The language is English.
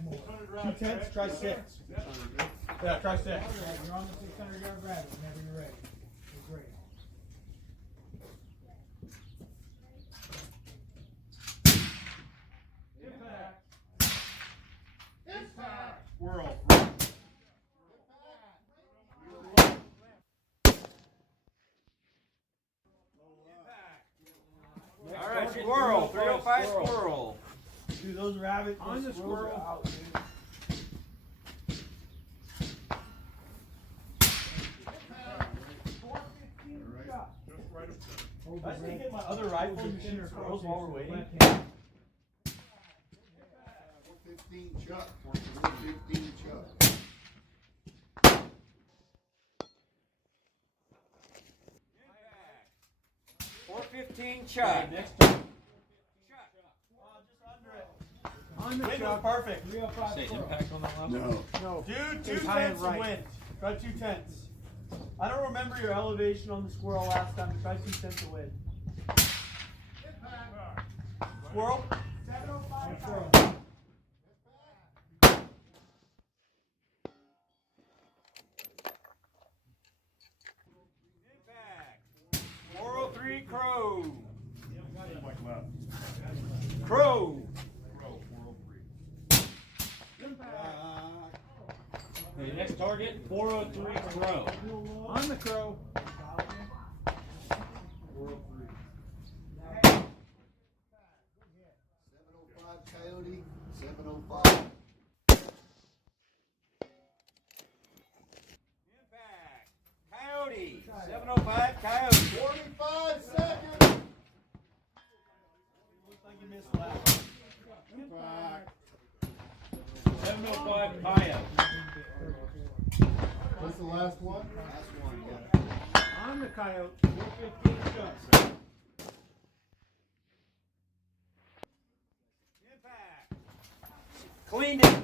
Two tenths, try 6. Yeah, try 6. You're on the 600-yard rabbit whenever you're ready. You're great. Impact. Impact. Squirrel. All right, squirrel. 305 squirrel. Dude, those rabbits On the squirrel. are out, dude. I just need to get my other rifle and shoot squirrels while we're waiting. 415 Chuck. 415 Chuck. 415 Chuck. Next turn. On the Wind was truck. perfect. 305 Say squirrel. impact on that level? No. No. Dude, 2 It's high and tenths right. wind. Try 2 tenths. I don't remember your elevation on the squirrel last time. Try 2 tenths of wind. Squirrel. 705 squirrel. Impact. 403 crow. Crow. Okay, next target, 403 crow. On the crow. 705 coyote. 705. Impact. Coyote. 705 coyote. 45 seconds. Looks like you missed last. Impact. 705 coyote. What's the last one? Last one, yeah. On the coyote. 415 shots. Impact. Cleaned it.